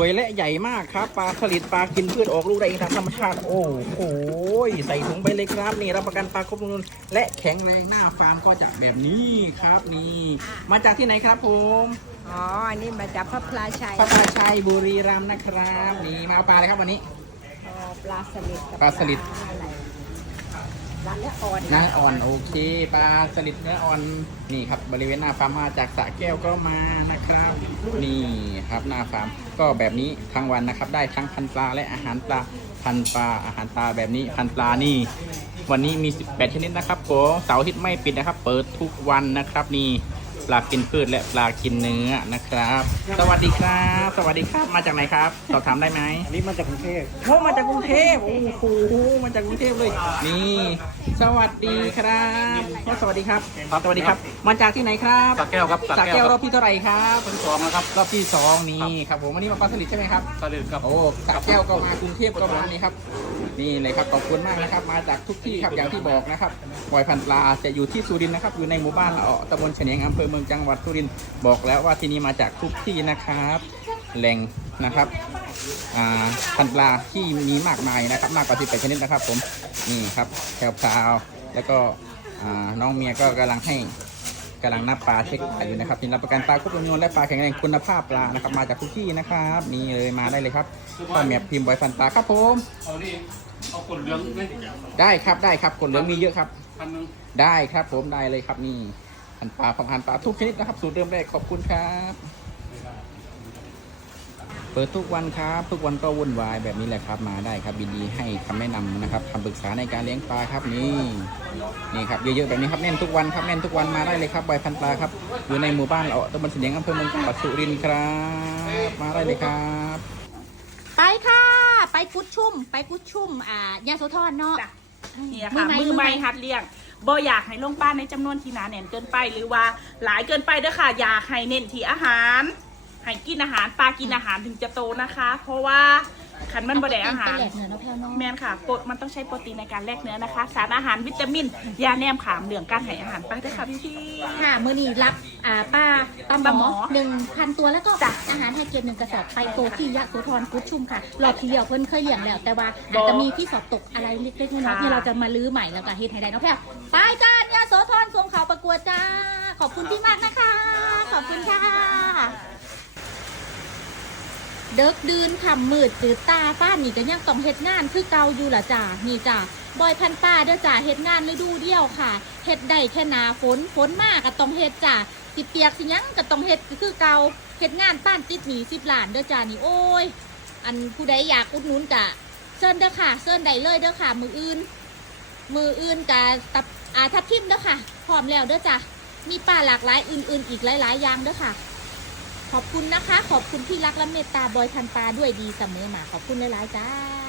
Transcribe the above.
วยและใหญ่มากครับ ปลาสลิดปลากินพืชออกลูกได้เองตามธรรมชาติ โอ้โหใส่ถุงไปเลยครับนี่รับประกันปลาครบวงจรและแข็งแรงหน้าฟาร์มก็จะแบบนี้ครับนี่ มาจากที่ไหนครับผมอ๋ออันนี้มาจากพระพลาชัยพระตาชัยบุรีรัมย์นะครับ นี่มาเอาปลาเลยครับวันนี้อ๋อปลาสลิดกับปลาสลิดอะไรป ลาเนื้ออ่อนเนื้ออ่อนโอเคปลาสลิดเนื้ออ่อนนี่ครับบริเวณหน้าฟาร์มมาจากสระแก้วก็มานะครับ นี่ครับหน้าฟาร์มก็แบบนี้ทั้งวันนะครับ ได้ทั้งพันปลาและอาหารปลาพันปลาอาหารปลาแบบนี้พันปลานี่ วันนี้มี 18 ชนิดนะครับผมเสาร์อาทิตย์ไม่ปิดนะครับ เปิดทุกวันนะครับนี่ปลากินพืชและปลากินเนื้อนะครับ สวัสดีครับ สวัสดีครับ มาจากไหนครับ สอบถามได้ไหมอันนี้มาจากกรุงเทพโอ้มาจากกรุงเทพโอ้โห มาจากกรุงเทพเลย นี่ สวัสดีครับพ่อสวัสดีครับสวัสดีครับ มาจากที่ไหนครับสระแก้วครับสระแก้วรอบที่เท่าไหร่ครับคนที่สองนะครับ รอบที่สองนี่ครับผมวันนี้มาปลาสลิดใช่ไหมครับสลิดกับ โอ้สระแก้วก็มากรุงเทพก็มานี่ครับ นี่เลยครับขอบคุณมากนะครับ มาจากทุกที่ครับอย่างที่บอกนะครับปล่อยพันธุ์ปลาจะอยู่ที่สุรินทร์นะครับ อยู่ในหมู่บ้านละเอะตำบลเฉนียงอำเภอเมืองจังหวัดสุรินทร์บอกแล้วว่าที่นี่มาจากทุกที่นะครับ แหล่งนะครับพันปลาที่มีมากมายนะครับ มากกว่า18ชนิดนะครับ ผมนี่ครับแถวพราวแล้วก็น้องเมียก็กำลังให้กำลังนับปลาเช็คอยู่นะครับนี่รับประกันปลาครบจำนวนและปลาแข็งแรงคุณภาพปลานะครับ มาจากทุกที่นะครับนี่เลยมาได้เลยครับป้าเมียพิมพ์บอยพันปลาครับผมเอาดีเอากดเลืองไหมได้ครับได้ครับกดเหลืองมีเยอะครับได้ครับผมได้เลยครับนี่พันธุ์ปลาพันปลาทุกชนิดนะครับ สูตรเดิมแรกขอบคุณครับ เปิดทุกวันครับทุกวันก็วุ่นวายแบบนี้แหละครับมาได้ครับบินดีให้คำแนะนำนะครับคำปรึกษาในการเลี้ยงปลาครับนี่นี่ครับเยอะๆแบบนี้ครับแน่นทุกวันครับแน่นทุกวันมาได้เลยครับใบพันธุ์ปลาครับอยู่ในหมู่บ้านเราตำบลเสนียงอำเภอเมืองจังหวัดสุรินทร์ครับ มาได้เลยครับ ไปค่ะ ไปกุดชุ่ม ไปกุดชุ่มอ่ายาโสธรเนาะจ้ะเนี่ยมืค่ะอไม้มือมือไม้ไม้ฮัดเลี้ยงบ่อยากให้ลงป้านในจำนวนที่หนาแน่นเกินไปหรือว่าหลายเกินไปเด้อค่ะอยากให้เน้นที่อาหาร ให้กินอาหารปลากินอาหารถึงจะโตนะคะ เพราะว่าขันมันบ่ได้อาหาร เป็นแหลกเหนือเนาะแพลวเนาะแมนค่ะโปรมันต้องใช้โปรตีนในการแลกเนื้อนะคะ สารอาหารวิตามิน ยาแนมขามเหลืองการให้อาหารไปเด้อค่ะพี่พี่ ค่ะมือนี้รับอ่าป้าป้าป้าหหมมออหนึ่งพันตัวแล้วก็จ้ะอาหารให้เกียรติหนึ่งกระสอบไปโตที่ยะโสธรกุดชุ่มค่ะรอบที่เดียวเพิ่นเคยเลี้ยงแล้ว แต่ว่าอาจจะมีที่สอบตกอะไรเล็กๆน้อยๆค่ะที่เราจะมาลื้อใหม่แล้วก็เฮ็ดให้ได้เนาะแพลวไปจ้ายาโสธรส่งเขาประกวดจ้า ขอบคุณพี่มากนะคะ ขอบคุณค่ะ เดิกดืนคำมืดจืดตาป้านี่ก็ยังต้องเฮ็ดงานคือเก่าอยู่ล่ะจ้านี่จ้าบอยพันป้าเด้อจ้าเฮ็ดงานฤดูเดียวค่ะเฮ็ดได้แค่หนาฝนฝนมากก็ต้องเฮ็ดจ้าสิเปียกสิยังก็ต้องเฮ็ดคือเก่าเฮ็ดงานป้านติดหนีสิบหลานเด้อจ้านี่โอ้ย อันผู้ใดอยากอุดหนุนกะเชิญเด้อค่ะเชิญได้เลยเด้อค่ะ มืออื่น มืออื่นกะตับอาทับทิมเด้อค่ะพร้อมแล้วเด้อจ้ามีป้าหลากหลายอื่น ๆ อีกหลายๆอย่างเด้อค่ะ ขอบคุณนะคะ ขอบคุณที่รักและเมตตาบอยทันตาด้วยดีเสมอมาขอบคุณหลายๆจ้า